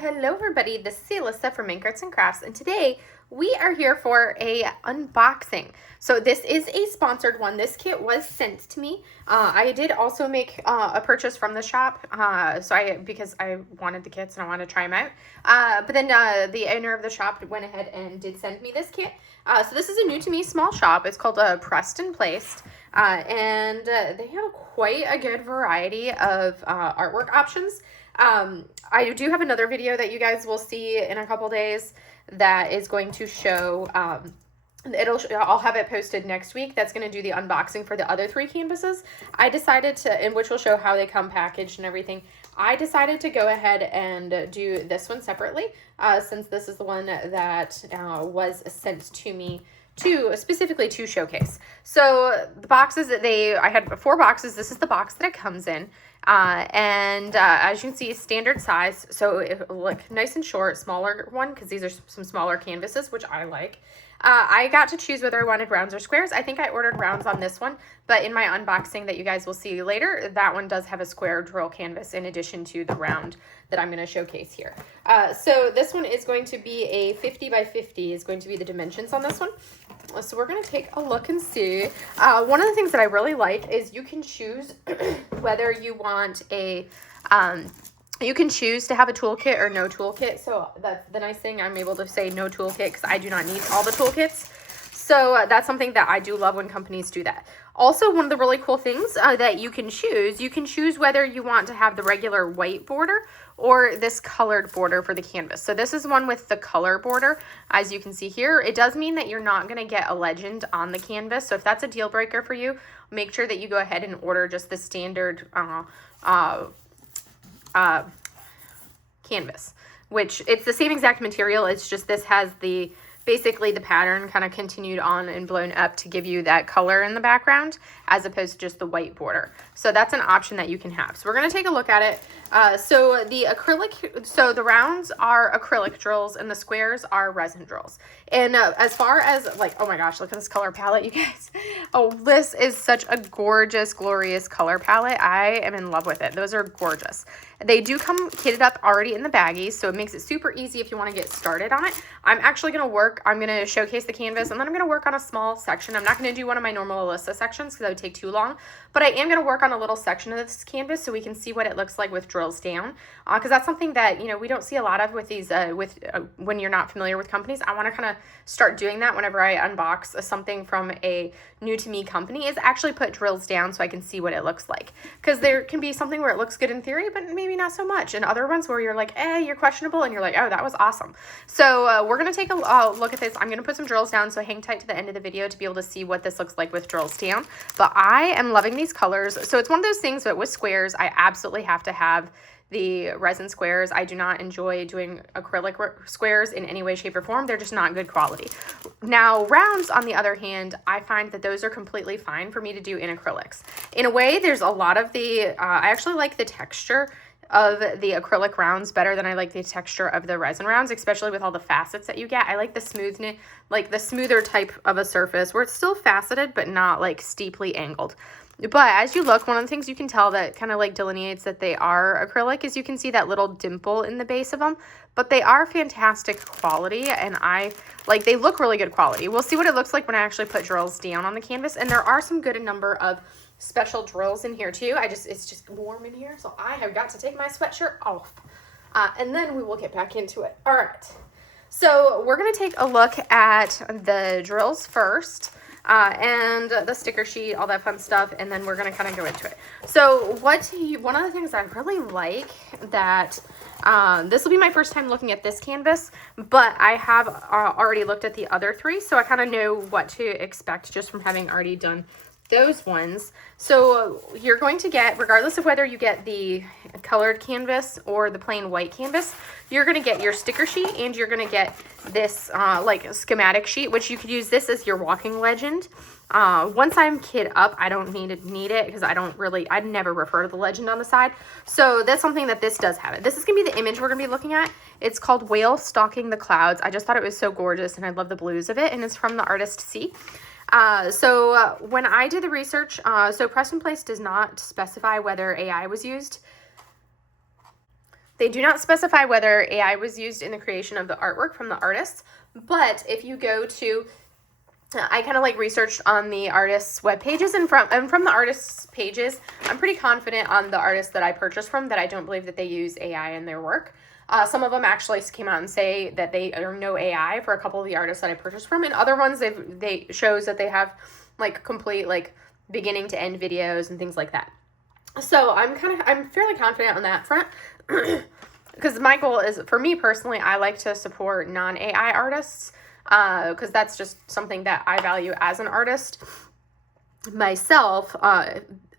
Hello everybody, this is Alyssa from Ink Arts and Crafts, and today we are here for a unboxing. So this is a sponsored one. This kit was sent to me. I did also make a purchase from the shop, because I wanted the kits and I wanted to try them out. But then the owner of the shop went ahead and did send me this kit. So this is a new to me small shop. It's called Pressed and Placed. And they have quite a good variety of artwork options. I do have another video that you guys will see in a couple days that is going to show, I'll have it posted next week. That's going to do the unboxing for the other 3 canvases. I decided to, and which will show how they come packaged and everything. I decided to go ahead and do this one separately, since this is the one that was sent to me specifically to showcase. So the boxes that I had 4 boxes. This is the box that it comes in. As you can see, standard size. So it look nice and short, smaller one, because these are some smaller canvases, which I like. I got to choose whether I wanted rounds or squares. I think I ordered rounds on this one, but in my unboxing that you guys will see later, that one does have a square drill canvas in addition to the round that I'm going to showcase here. So this one is going to be a 50 by 50 is going to be the dimensions on this one. So we're going to take a look and see. One of the things that I really like is you can choose whether you want you can choose to have a toolkit or no toolkit. So that's the nice thing. I'm able to say no toolkit because I do not need all the toolkits. So that's something that I do love when companies do that. Also, one of the really cool things that you can choose whether you want to have the regular white border or this colored border for the canvas. So this is one with the color border. As you can see here, it does mean that you're not going to get a legend on the canvas. So if that's a deal breaker for you, make sure that you go ahead and order just the standard canvas, which it's the same exact material. It's just this has basically the pattern kind of continued on and blown up to give you that color in the background as opposed to just the white border. So that's an option that you can have. So we're going to take a look at it. So the rounds are acrylic drills and the squares are resin drills. And as far as oh my gosh, look at this color palette, you guys. Oh, this is such a gorgeous, glorious color palette. I am in love with it. Those are gorgeous. They do come kitted up already in the baggies, so it makes it super easy if you want to get started on it. I'm actually going to I'm going to showcase the canvas, and then I'm going to work on a small section. I'm not going to do one of my normal Alyssa sections because that would take too long, but I am going to work on a little section of this canvas so we can see what it looks like with drills down, because that's something that, we don't see a lot of with these, when you're not familiar with companies. I want to kind of start doing that whenever I unbox something from a new to me company, is actually put drills down so I can see what it looks like, because there can be something where it looks good in theory, but maybe not so much, and other ones where you're like, you're questionable, and you're like, oh, that was awesome. So we're going to take a look at this. I'm going to put some drills down, so hang tight to the end of the video to be able to see what this looks like with drills down. But I am loving these colors. So it's one of those things that with squares, I absolutely have to have the resin squares. I do not enjoy doing acrylic squares in any way, shape, or form. They're just not good quality. Now, rounds, on the other hand, I find that those are completely fine for me to do in acrylics. In a way, there's a lot of I actually like the texture of the acrylic rounds better than I like the texture of the resin rounds, especially with all the facets that you get. I like the smoothness, like the smoother type of a surface where it's still faceted, but not like steeply angled. But as you look, one of the things you can tell that kind of like delineates that they are acrylic is you can see that little dimple in the base of them, but they are fantastic quality, and they look really good quality. We'll see what it looks like when I actually put drills down on the canvas, and there are some good number of special drills in here too. It's just warm in here, so I have got to take my sweatshirt off, and then we will get back into it. All right, so we're going to take a look at the drills first. And the sticker sheet, all that fun stuff, and then we're going to kind of go into it. So one of the things I really like that, this will be my first time looking at this canvas, but I have already looked at the other 3, so I kind of know what to expect just from having already done those ones. So you're going to get, regardless of whether you get the colored canvas or the plain white canvas, you're going to get your sticker sheet, and you're going to get this schematic sheet, which you could use this as your walking legend. Once I'm kit up, I don't need it because I'd never refer to the legend on the side. So that's something that this does have. This is going to be the image we're going to be looking at. It's called Whale Stalking the Clouds. I just thought it was so gorgeous, and I love the blues of it, and it's from the artist C. When I did the research, so Pressed and Place does not specify whether AI was used. They do not specify whether AI was used in the creation of the artwork from the artists, but if you go to, I kind of like researched on the artists' web pages, and from the artists' pages, I'm pretty confident on the artists that I purchased from that I don't believe that they use AI in their work. Some of them actually came out and say that they are no AI for a couple of the artists that I purchased from, and other ones they shows that they have like complete like beginning to end videos and things like that. So I'm fairly confident on that front. Because my goal is, for me personally, I like to support non-AI artists, because that's just something that I value as an artist myself.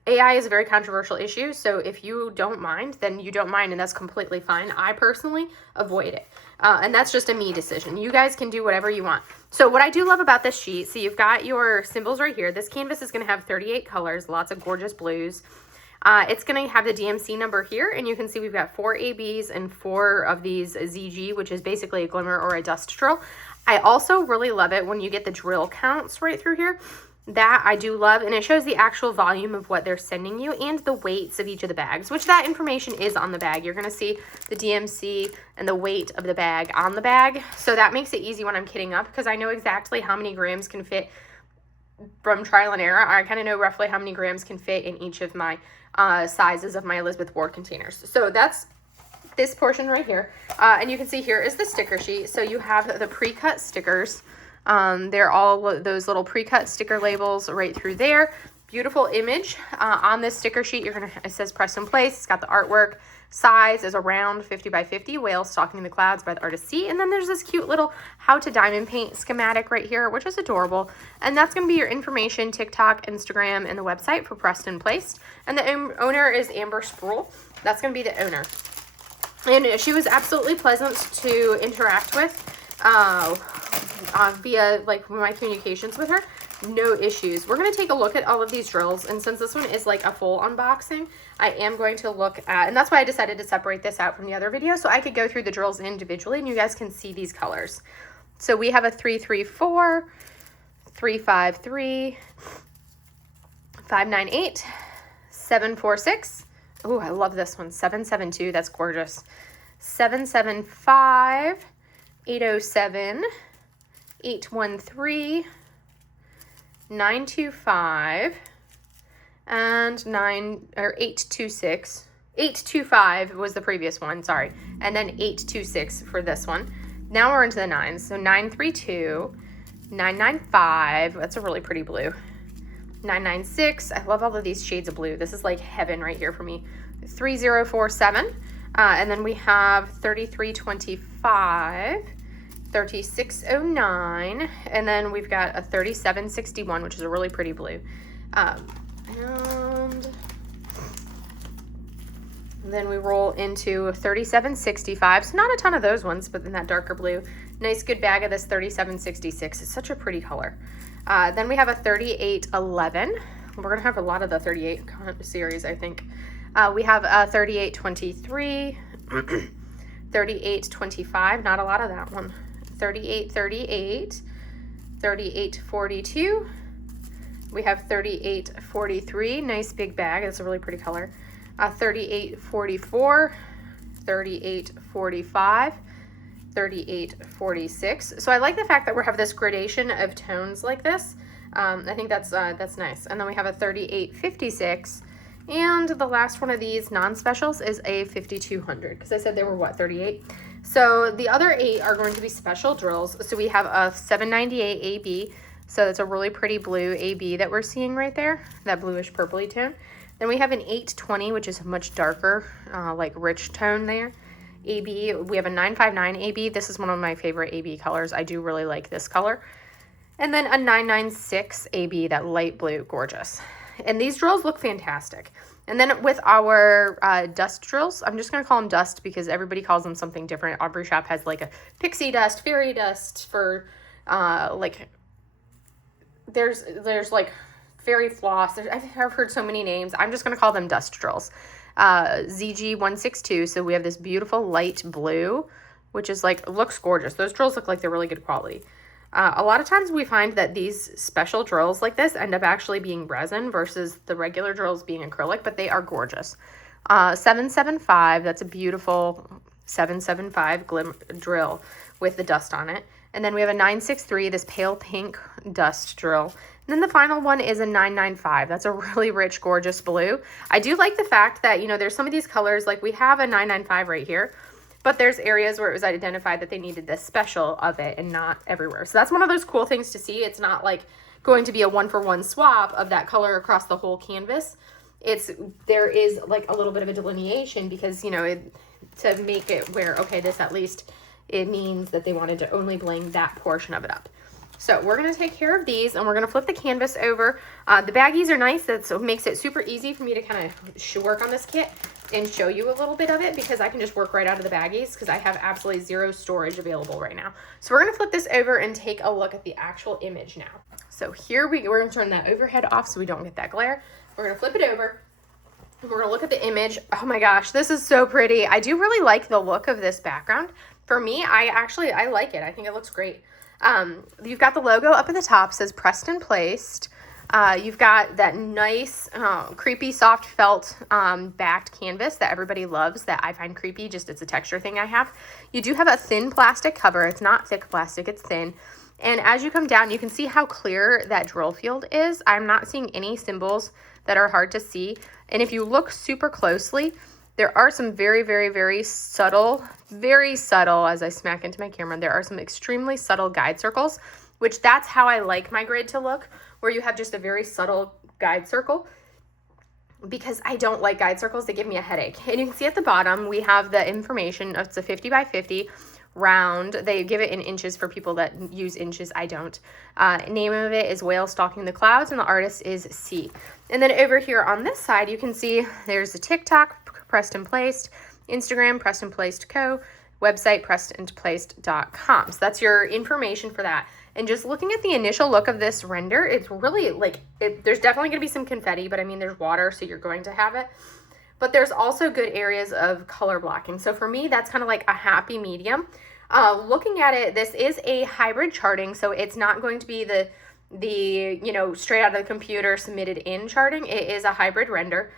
AI is a very controversial issue, so if you don't mind, then you don't mind, and that's completely fine. I personally avoid it, and that's just a me decision. You guys can do whatever you want. So what I do love about this sheet, so you've got your symbols right here. This canvas is going to have 38 colors, lots of gorgeous blues. It's going to have the DMC number here, and you can see we've got 4 ABs and 4 of these ZG, which is basically a glimmer or a dust drill. I also really love it when you get the drill counts right through here. That I do love, and it shows the actual volume of what they're sending you and the weights of each of the bags, which that information is on the bag. You're going to see the DMC and the weight of the bag on the bag, so that makes it easy when I'm kitting up, because I know exactly how many grams can fit from trial and error. I kind of know roughly how many grams can fit in each of my sizes of my Elizabeth Ward containers. So that's this portion right here. And you can see here is the sticker sheet. So you have the pre-cut stickers. They're all those little pre-cut sticker labels right through there. Beautiful image. On this sticker sheet, it says press in place. It's got the artwork. Size is around 50 by 50, whale stalking the clouds by the artist C. And then there's this cute little how to diamond paint schematic right here, which is adorable. And that's going to be your information, TikTok, Instagram, and the website for pressed and placed. And the owner is Amber Sproul. That's going to be the owner. And she was absolutely pleasant to interact with via like my communications with her. No issues. We're going to take a look at all of these drills, and since this one is like a full unboxing, I am going to look at, and that's why I decided to separate this out from the other video, so I could go through the drills individually and you guys can see these colors. So we have a 334, 353, 598, 746. Oh, I love this one. 772. That's gorgeous. 775, 807, 813, 925, and 826. 825 was the previous one, sorry. And then 826 for this one. Now we're into the nines. So 932, 995. That's a really pretty blue. 996. I love all of these shades of blue. This is like heaven right here for me. 3047. And then we have 3325. 3609, and then we've got a 3761, which is a really pretty blue. And then we roll into 3765. So not a ton of those ones, but then that darker blue. Nice good bag of this 3766. It's such a pretty color. Then we have a 3811. We're going to have a lot of the 38 series, I think. We have a 3823, 3825, not a lot of that one. 3838, 3842. We have 3843, nice big bag. That's a really pretty color. 3844, 3845, 3846. So I like the fact that we have this gradation of tones like this. I think that's nice. And then we have a 3856. And the last one of these non-specials is a 5200, because I said they were, what, 38? So the other 8 are going to be special drills. So we have a 798 AB. So that's a really pretty blue AB that we're seeing right there, that bluish purpley tone. Then we have an 820, which is a much darker, like rich tone there. AB, we have a 959 AB. This is one of my favorite AB colors. I do really like this color. And then a 996 AB, that light blue, gorgeous. And these drills look fantastic. And then with our dust drills, I'm just going to call them dust because everybody calls them something different. Every shop has like a pixie dust, fairy dust for like, there's like fairy floss. I've heard so many names. I'm just going to call them dust drills. ZG162. So we have this beautiful light blue, which is like, looks gorgeous. Those drills look like they're really good quality. A lot of times we find that these special drills like this end up actually being resin versus the regular drills being acrylic, but they are gorgeous. 775, that's a beautiful 775 drill with the dust on it. And then we have a 963, this pale pink dust drill. And then the final one is a 995. That's a really rich, gorgeous blue. I do like the fact that, you know, there's some of these colors, like we have a 995 right here, but there's areas where it was identified that they needed this special of it and not everywhere. So that's one of those cool things to see. It's not like going to be a one-for-one swap of that color across the whole canvas. There is like a little bit of a delineation because, you know, to make it where, okay, this at least, it means that they wanted to only bling that portion of it up. So we're going to take care of these and we're going to flip the canvas over. The baggies are nice. That makes it super easy for me to kind of work on this kit and show you a little bit of it because I can just work right out of the baggies because I have absolutely zero storage available right now. So we're going to flip this over and take a look at the actual image now. So here we're going to turn that overhead off so we don't get that glare. We're going to flip it over. We're going to look at the image. Oh my gosh, this is so pretty. I do really like the look of this background. For me, I like it. I think it looks great. You've got the logo up at the top, says pressed and placed. You've got that nice, creepy, soft felt backed canvas that everybody loves, that I find creepy, just it's a texture thing I have. You do have a thin plastic cover. It's not thick plastic, it's thin. And as you come down, you can see how clear that drill field is. I'm not seeing any symbols that are hard to see. And if you look super closely, there are some very, very, very subtle, as I smack into my camera, there are some extremely subtle guide circles, which that's how I like my grid to look, where you have just a very subtle guide circle, because I don't like guide circles. They give me a headache. And you can see at the bottom, we have the information. It's a 50 by 50 round. They give it in inches for people that use inches. I don't. Name of it is Whale Stalking the Clouds, and the artist is C. And then over here on this side, you can see there's a TikTok, Pressed and Placed, Instagram, Pressed and Placed Co., website, pressedandplaced.com. So that's your information for that. And just looking at the initial look of this render, it's really like, there's definitely going to be some confetti, but I mean, there's water, so you're going to have it. But there's also good areas of color blocking. So for me, that's kind of like a happy medium. Looking at it, this is a hybrid charting, so it's not going to be the you know, straight out of the computer submitted in charting. It is a hybrid render,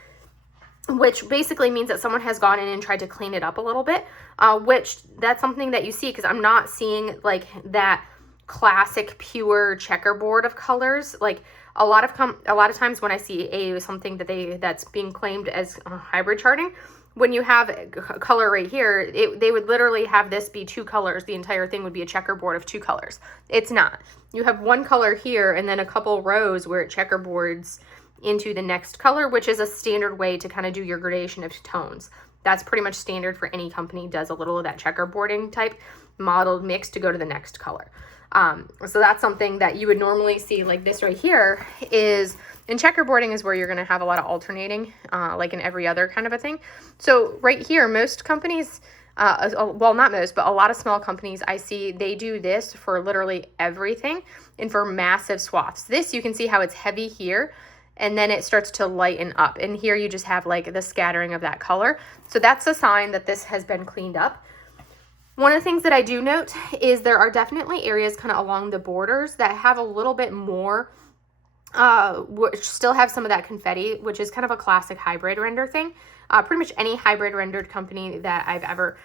which basically means that someone has gone in and tried to clean it up a little bit, which that's something that you see, because I'm not seeing like that classic pure checkerboard of colors. Like a lot of times when I see something that's being claimed as hybrid charting, when you have a color right here, they would literally have this be two colors. The entire thing would be a checkerboard of two colors. It's not. You have one color here and then a couple rows where it checkerboards into the next color, which is a standard way to kind of do your gradation of tones. That's pretty much standard for any company does a little of that checkerboarding type modeled mix to go to the next color. So that's something that you would normally see, like this right here is, and checkerboarding is where you're going to have a lot of alternating, like in every other kind of a thing. So right here, most companies, well, not most, but a lot of small companies I see, they do this for literally everything and for massive swaths. This, you can see how it's heavy here, and then it starts to lighten up. And here you just have like the scattering of that color. So that's a sign that this has been cleaned up. One of the things that I do note is there are definitely areas kind of along the borders that have a little bit more, which still have some of that confetti, which is kind of a classic hybrid render thing. Pretty much any hybrid rendered company that I've ever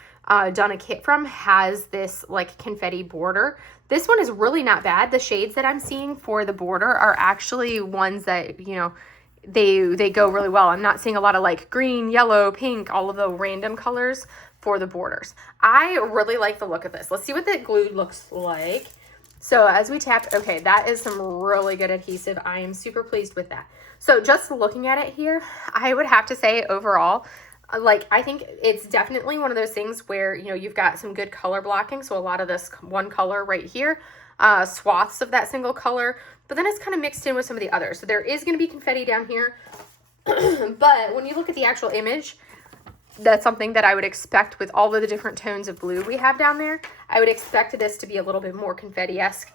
done a kit from has this like confetti border. This one is really not bad. The shades that I'm seeing for the border are actually ones that, you know, they go really well. I'm not seeing a lot of like green, yellow, pink, all of the random colors for the borders. I really like the look of this. Let's see what the glue looks like. So as we tap, okay, that is some really good adhesive. I am super pleased with that. So just looking at it here, I would have to say overall, like, I think it's definitely one of those things where, you know, you've got some good color blocking. So a lot of this one color right here, swaths of that single color, but then it's kind of mixed in with some of the others. So there is going to be confetti down here. But when you look at the actual image, that's something that I would expect with all of the different tones of blue we have down there. I would expect this to be a little bit more confetti-esque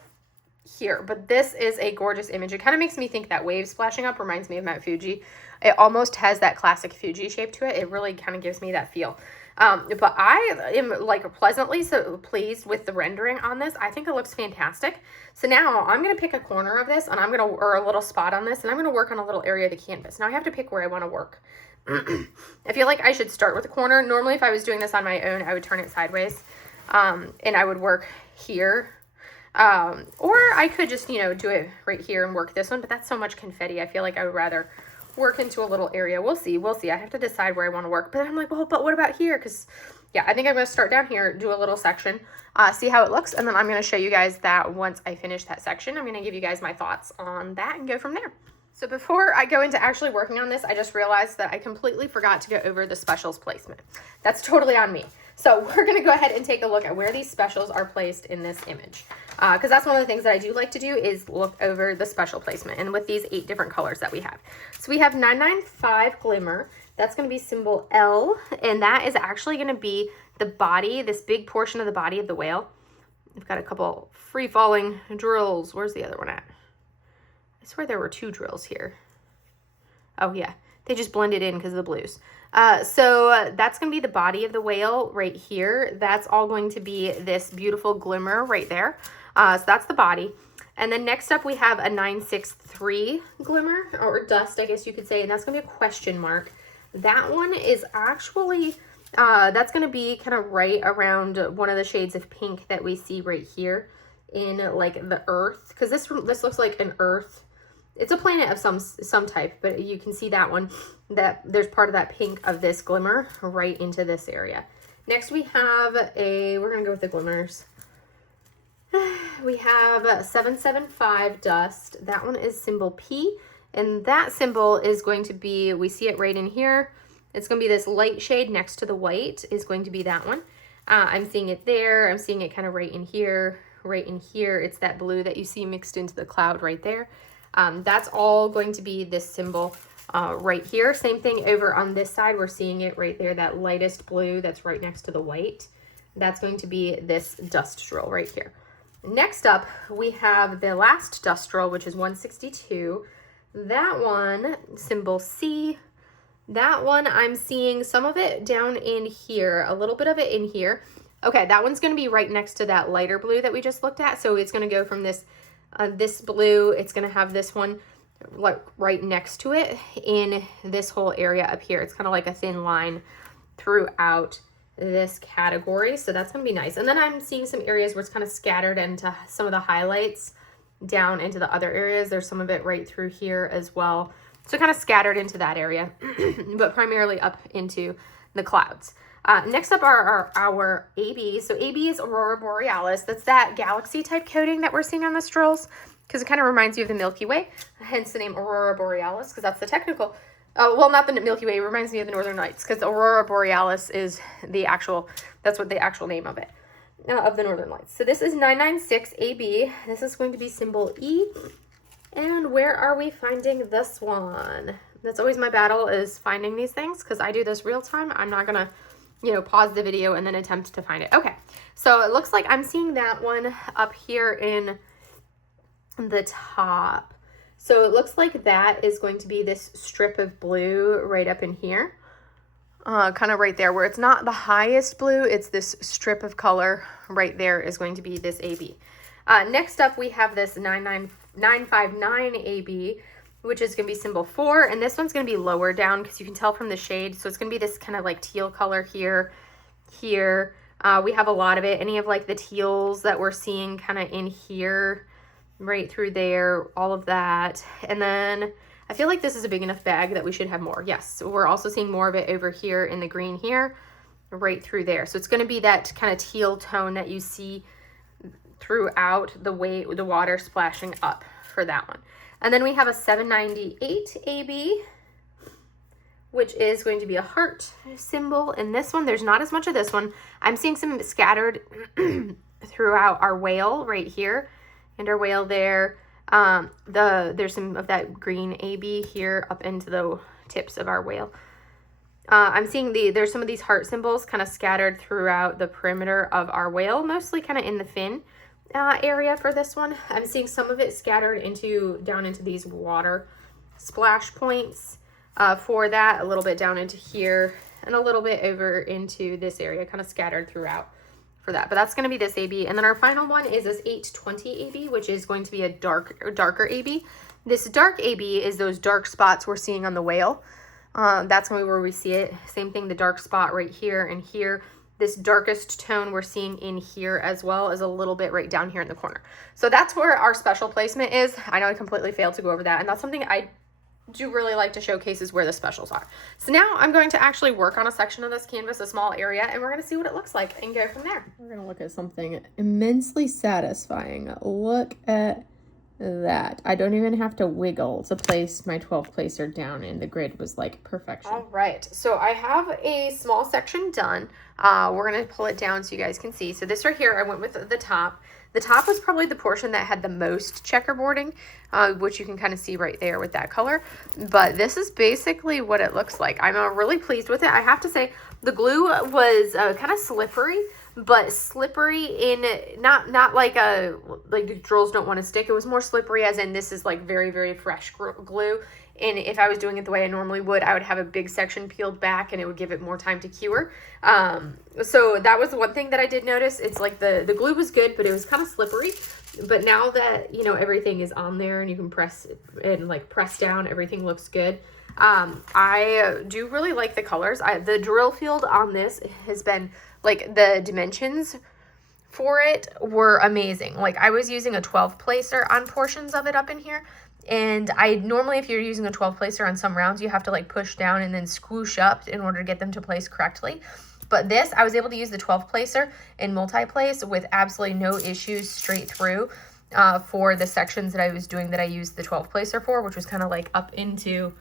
here, but this is a gorgeous image. It kind of makes me think that wave splashing up reminds me of Mount Fuji. It almost has that classic Fuji shape to it. It really kind of gives me that feel. But I am like pleasantly so pleased with the rendering on this. I think it looks fantastic. So now I'm going to pick a corner of this and or a little spot on this, and I'm going to work on a little area of the canvas. Now I have to pick where I want to work. I feel like I should start with a corner. Normally if I was doing this on my own, I would turn it sideways, and I would work here. Or I could just, do it right here and work this one, but that's so much confetti. I feel like I would rather work into a little area. We'll see. I have to decide where I want to work, but I'm like, well, but what about here? Because yeah, I think I'm going to start down here, do a little section, see how it looks. And then I'm going to show you guys that once I finish that section. I'm going to give you guys my thoughts on that and go from there. So before I go into actually working on this, I just realized that I completely forgot to go over the specials placement. That's totally on me. So we're going to go ahead and take a look at where these specials are placed in this image. Because that's one of the things that I do like to do is look over the special placement and with these 8 different colors that we have. So we have 995 Glimmer. That's going to be symbol L, and that is actually going to be the body, this big portion of the body of the whale. We've got a couple free-falling drills. Where's the other one at? I swear there were 2 drills here. Oh, yeah. They just blended in because of the blues. So that's going to be the body of the whale right here. That's all going to be this beautiful glimmer right there. So that's the body. And then next up we have a 963 glimmer, or dust, I guess you could say. And that's going to be a question mark. That one is actually, that's going to be kind of right around one of the shades of pink that we see right here in like the earth. Because this looks like an earth. It's a planet of some type, but you can see that one, that there's part of that pink of this glimmer right into this area. Next we have we're going to go with the glimmers. We have 775 dust. That one is symbol P, and that symbol is going to be, we see it right in here. It's going to be this light shade next to the white is going to be that one. I'm seeing it there. I'm seeing it kind of right in here, right in here. It's that blue that you see mixed into the cloud right there. That's all going to be this symbol right here. Same thing over on this side. We're seeing it right there, that lightest blue that's right next to the white. That's going to be this dust drill right here. Next up, we have the last dust drill, which is 162. That one, symbol C. That one, I'm seeing some of it down in here, a little bit of it in here. Okay, that one's going to be right next to that lighter blue that we just looked at. So it's going to go from this this blue, it's going to have this one like right next to it in this whole area up here. It's kind of like a thin line throughout this category, so that's going to be nice. And then I'm seeing some areas where it's kind of scattered into some of the highlights down into the other areas. There's some of it right through here as well, so kind of scattered into that area but primarily up into the clouds. Next up are our AB. So AB is Aurora Borealis. That's that galaxy type coating that we're seeing on the drills, because it kind of reminds you of the Milky Way, hence the name Aurora Borealis, because that's the technical, well, not the Milky Way, it reminds me of the Northern Lights, because Aurora Borealis is the actual, that's what the actual name of it, of the Northern Lights. So this is 996 AB. This is going to be symbol E. And where are we finding this one? That's always my battle, is finding these things, because I do this real time. I'm not going to, pause the video and then attempt to find it. Okay, so it looks like I'm seeing that one up here in the top. So it looks like that is going to be this strip of blue right up in here. Kind of right there where it's not the highest blue, it's this strip of color right there is going to be this AB. Next up we have this 959 AB, which is going to be symbol 4, and this one's going to be lower down because you can tell from the shade. So it's going to be this kind of like teal color here. We have a lot of it. Any of like the teals that we're seeing kind of in here, right through there, all of that. And then I feel like this is a big enough bag that we should have more. Yes, so we're also seeing more of it over here in the green here, right through there. So it's going to be that kind of teal tone that you see throughout the water splashing up for that one. And then we have a 798 AB, which is going to be a heart symbol. In this one, there's not as much of this one. I'm seeing some scattered throughout our whale right here and our whale there. There's some of that green AB here up into the tips of our whale. I'm seeing there's some of these heart symbols kind of scattered throughout the perimeter of our whale, mostly kind of in the fin area for this one. I'm seeing some of it scattered down into these water splash points for that, a little bit down into here and a little bit over into this area, kind of scattered throughout for that. But that's going to be this AB. And then our final one is this 820 AB, which is going to be a darker AB. This dark AB is those dark spots we're seeing on the whale. That's going to be where we see it. Same thing, the dark spot right here and here. This darkest tone we're seeing in here as well as a little bit right down here in the corner. So that's where our special placement is. I know I completely failed to go over that, and that's something I do really like to showcase is where the specials are. So now I'm going to actually work on a section of this canvas, a small area, and we're going to see what it looks like and go from there. We're going to look at something immensely satisfying. Look at that. I don't even have to wiggle to place my 12 placer down, and the grid was like perfection. All right, so I have a small section done. We're going to pull it down so you guys can see. So this right here, I went with the top. The top was probably the portion that had the most checkerboarding, which you can kind of see right there with that color. But this is basically what it looks like. I'm really pleased with it. I have to say the glue was kind of slippery, but slippery in not like the drills don't want to stick. It was more slippery as in this is like very, very fresh glue. And if I was doing it the way I normally would, I would have a big section peeled back and it would give it more time to cure. So that was the one thing that I did notice. It's like the glue was good, but it was kind of slippery. But now that, you know, everything is on there and you can press and like press down, everything looks good. I do really like the colors. The drill field on this has been like the dimensions for it were amazing. Like I was using a 12 placer on portions of it up in here. And I normally, if you're using a 12 placer on some rounds, you have to like push down and then squoosh up in order to get them to place correctly. But this, I was able to use the 12 placer in multi-place with absolutely no issues straight through for the sections that I was doing that I used the 12 placer for, which was kind of like up into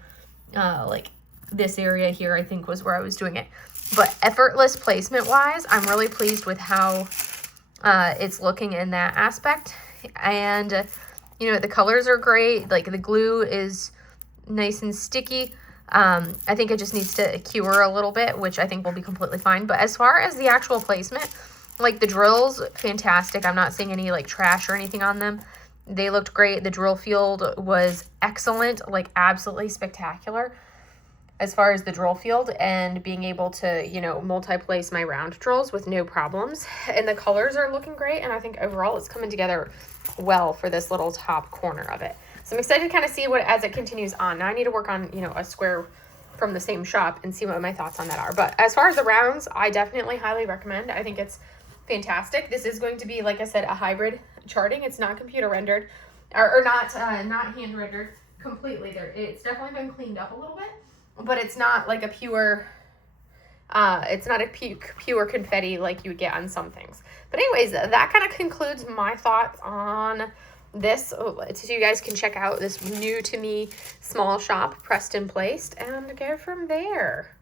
like this area here, I think was where I was doing it. But effortless placement wise, I'm really pleased with how it's looking in that aspect. And you know, the colors are great. Like the glue is nice and sticky. I think it just needs to cure a little bit, which I think will be completely fine. But as far as the actual placement, like the drills, fantastic. I'm not seeing any like trash or anything on them. They looked great. The drill field was excellent, like absolutely spectacular as far as the drill field and being able to, you know, multi-place my round drills with no problems. And the colors are looking great. And I think overall it's coming together well for this little top corner of it. So I'm excited to kind of see what as it continues on. Now I need to work on, you know, a square from the same shop and see what my thoughts on that are. But as far as the rounds, I definitely highly recommend. I think it's fantastic. This is going to be, like I said, a hybrid charting. It's not computer rendered or not hand rendered completely. It's definitely been cleaned up a little bit, but it's not like a pure it's not a pure confetti like you would get on some things. But anyways, that kind of concludes my thoughts on this. So you guys can check out this new to me small shop, pressed and placed, and go from there.